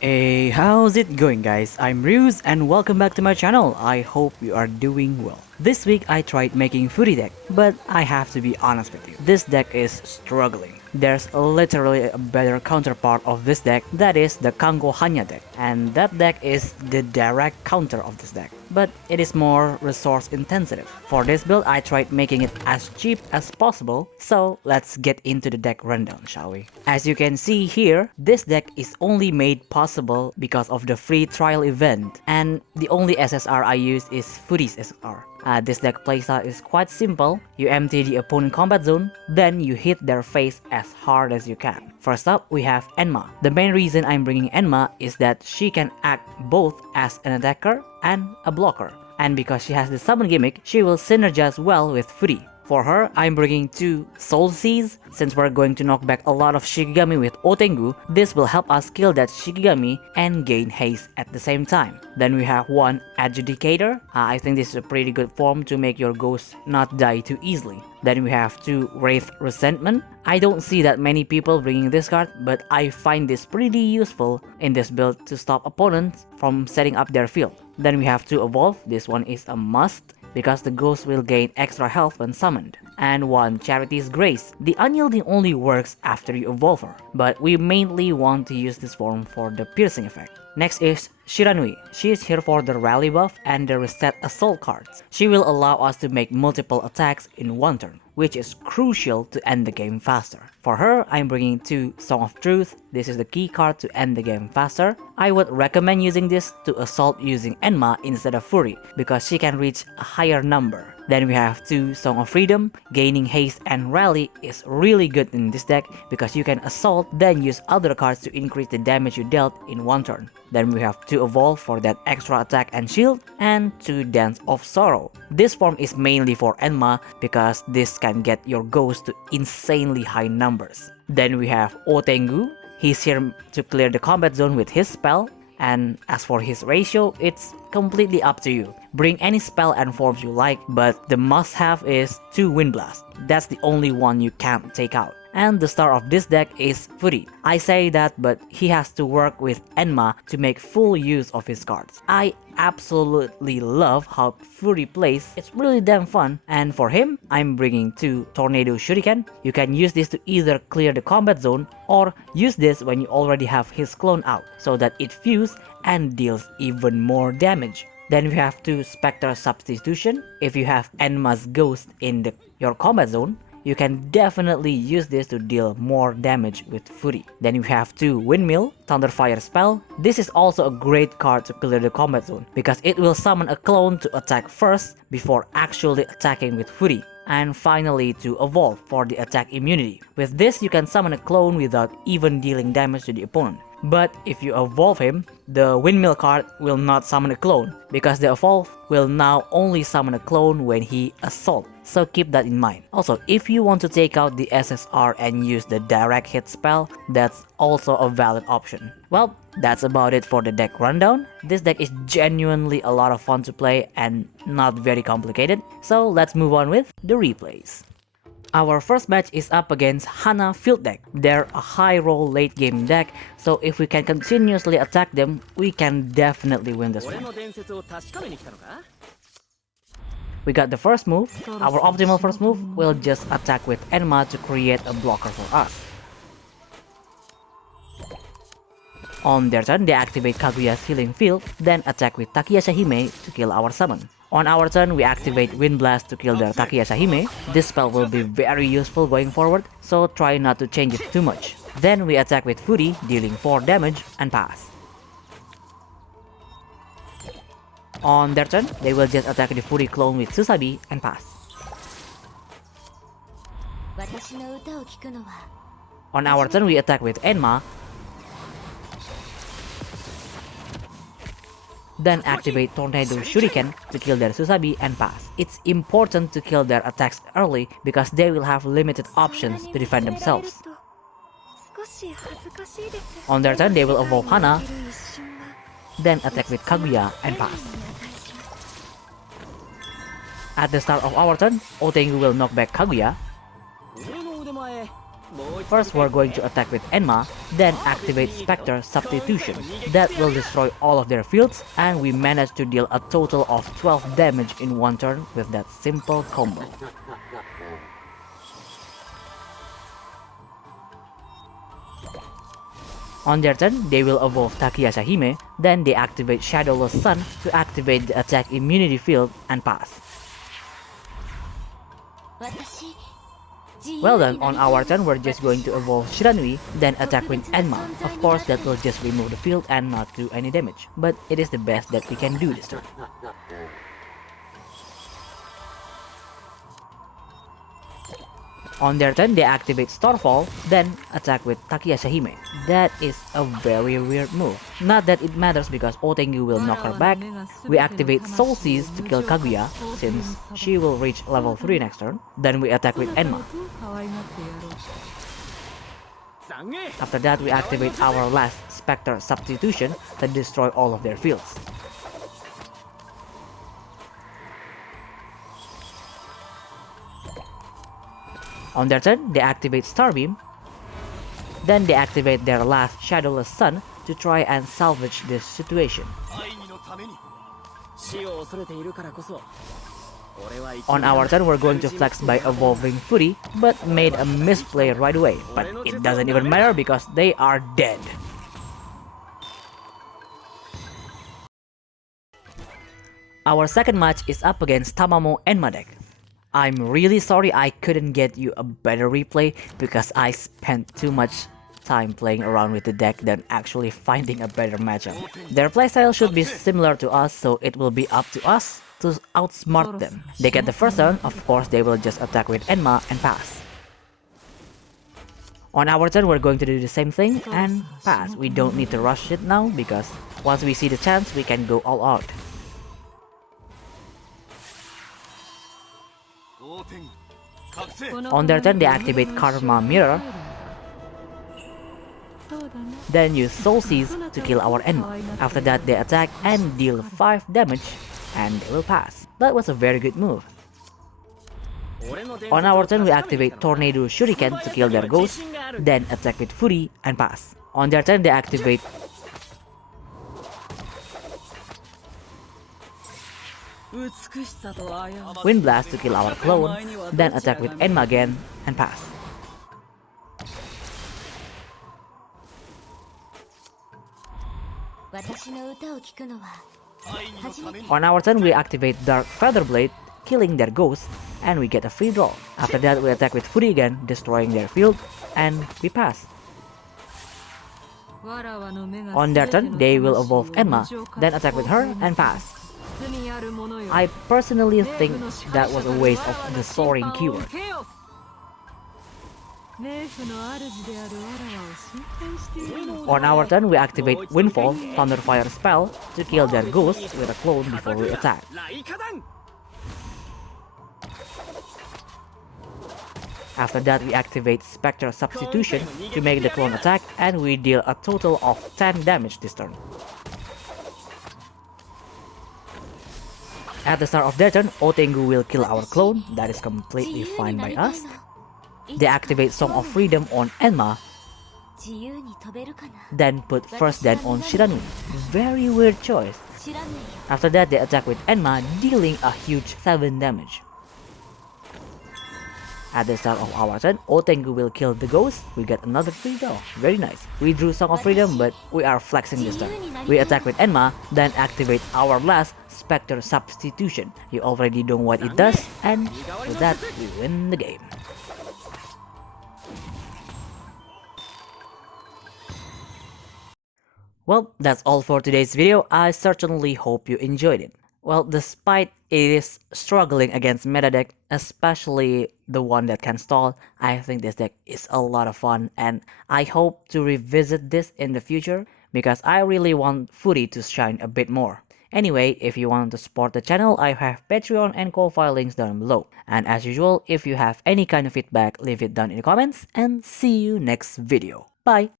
Hey, how's it going guys? I'm Ruse and welcome back to my channel. I hope you are doing well. This week I tried making Furi deck, but I have to be honest with you. This deck is struggling. There's literally a better counterpart of this deck, that is the Kango Hanya deck, and that deck is the direct counter of this deck, but it is more resource intensive. For this build I tried making it as cheap as possible, so let's get into the deck rundown, shall we? As you can see here, this deck is only made possible because of the free trial event, and the only SSR I use is Furi's SSR. This deck playstyle is quite simple. You empty the opponent combat zone, then you hit their face as hard as you can. First up, we have Enma. The main reason I'm bringing Enma is that she can act both as an attacker and a blocker. And because she has the summon gimmick, she will synergize well with Furi. For her, I'm bringing 2 Soul Seas. Since we're going to knock back a lot of Shikigami with Otengu, this will help us kill that Shikigami and gain haste at the same time. Then we have 1 Adjudicator. I think this is a pretty good form to make your ghost not die too easily. Then we have 2 Wraith Resentment. I don't see that many people bringing this card, but I find this pretty useful in this build to stop opponents from setting up their field. Then we have 2 Evolve. This one is a must, because the ghost will gain extra health when summoned. And 1 Charity's Grace. The unyielding only works after you evolve her, but we mainly want to use this form for the piercing effect. Next is Shiranui. She is here for the rally buff and the reset assault cards. She will allow us to make multiple attacks in one turn, which is crucial to end the game faster. For her, I'm bringing 2 Song of Truth. This is the key card to end the game faster. I would recommend using this to assault using Enma instead of Furi, because she can reach a higher number. Then we have 2 Song of Freedom. Gaining haste and rally is really good in this deck because you can assault, then use other cards to increase the damage you dealt in one turn. Then we have 2 Evolve for that extra attack and shield, and 2 Dance of Sorrow. This form is mainly for Enma because this can get your ghost to insanely high numbers. Then we have Otengu. He's here to clear the combat zone with his spell, and as for his ratio, it's completely up to you. Bring any spell and forms you like, but the must-have is 2 Wind Blast. That's the only one you can't take out. And the star of this deck is Furi. I say that, but he has to work with Enma to make full use of his cards. I absolutely love how Furi plays. It's really damn fun. And for him, I'm bringing 2 Tornado Shuriken. You can use this to either clear the combat zone or use this when you already have his clone out, so that it fuses and deals even more damage. Then we have 2 Spectre Substitution. If you have Enma's ghost in your combat zone, you can definitely use this to deal more damage with Furi. Then you have 2 Windmill, Thunderfire Spell. This is also a great card to clear the combat zone because it will summon a clone to attack first before actually attacking with Furi. And finally 2 Evolve for the attack immunity. With this you can summon a clone without even dealing damage to the opponent. But if you evolve him, the Windmill card will not summon a clone, because the evolve will now only summon a clone when he assaults, so keep that in mind. Also, if you want to take out the SSR and use the direct hit spell, that's also a valid option. Well, that's about it for the deck rundown. This deck is genuinely a lot of fun to play and not very complicated, so let's move on with the replays. Our first match is up against Hana Field deck. They're a high roll late game deck, so if we can continuously attack them, we can definitely win this one. We got the first move. Our optimal first move will just attack with Enma to create a blocker for us. On their turn, they activate Kaguya's Healing Field, then attack with Takiya Hime to kill our summon. On our turn, we activate Wind Blast to kill their Takiya Hime. This spell will be very useful going forward, so try not to change it too much. Then we attack with Furi, dealing 4 damage and pass. On their turn, they will just attack the Furi clone with Susabi and pass. On our turn, we attack with Enma, then activate Tornado Shuriken to kill their Susabi and pass. It's important to kill their attacks early because they will have limited options to defend themselves. On their turn, they will evolve Hana, then attack with Kaguya and pass. At the start of our turn, Otengu will knock back Kaguya. First, we're going to attack with Enma, then activate Spectre Substitution. That will destroy all of their fields, and we managed to deal a total of 12 damage in one turn with that simple combo. On their turn, they will evolve Takayasa Hime, then they activate Shadowless Sun to activate the attack immunity field and pass. Well then, on our turn, we're just going to evolve Shiranui, then attack with Enma. Of course, that will just remove the field and not do any damage, but it is the best that we can do this turn. On their turn, they activate Starfall, then attack with Takayasa Hime. That is a very weird move. Not that it matters because Otengu will knock her back. We activate Soul Seize to kill Kaguya, since she will reach level 3 next turn. Then we attack with Enma. After that, we activate our last Spectre Substitution to destroy all of their fields. On their turn, they activate Starbeam. Then they activate their last Shadowless Sun to try and salvage this situation. On our turn, we're going to flex by evolving Furi, but made a misplay right away. But it doesn't even matter because they are dead. Our second match is up against Tamamo Enma deck. I'm really sorry I couldn't get you a better replay because I spent too much time playing around with the deck than actually finding a better matchup. Their playstyle should be similar to us, so it will be up to us to outsmart them. They get the first turn, of course they will just attack with Enma and pass. On our turn, we're going to do the same thing and pass. We don't need to rush it now because once we see the chance, we can go all out. On their turn, they activate Karma Mirror, then use Soul Seize to kill our Enma. After that, they attack and deal 5 damage, and they will pass. That was a very good move. On our turn, we activate Tornado Shuriken to kill their ghost, then attack with Furi and pass. On their turn, they activate Wind Blast to kill our clone, then attack with Enma again and pass. On our turn, we activate Dark Featherblade, killing their ghost, and we get a free draw. After that, we attack with Furi again, destroying their field, and we pass. On their turn, they will evolve Enma, then attack with her and pass. I personally think that was a waste of the soaring keyword. On our turn, we activate Windfall, Thunderfire spell to kill their ghost with a clone before we attack. After that, we activate Spectre Substitution to make the clone attack, and we deal a total of 10 damage this turn. At the start of their turn, Otengu will kill our clone. That is completely fine by us. They activate Song of Freedom on Enma, then put First Den on Shiranui. Very weird choice. After that, they attack with Enma, dealing a huge 7 damage. At the start of our turn, Otengu will kill the ghost. We get another free draw. Very nice. We drew Song of Freedom, but we are flexing this turn. We attack with Enma, then activate our last Spectre Substitution. You already know what it does, and with that, we win the game. Well, that's all for today's video. I certainly hope you enjoyed it. Well, despite it is struggling against meta deck, especially the one that can stall, I think this deck is a lot of fun, and I hope to revisit this in the future because I really want Furi to shine a bit more. Anyway, if you want to support the channel, I have Patreon and Ko-Fi links down below. And as usual, if you have any kind of feedback, leave it down in the comments, and see you next video. Bye!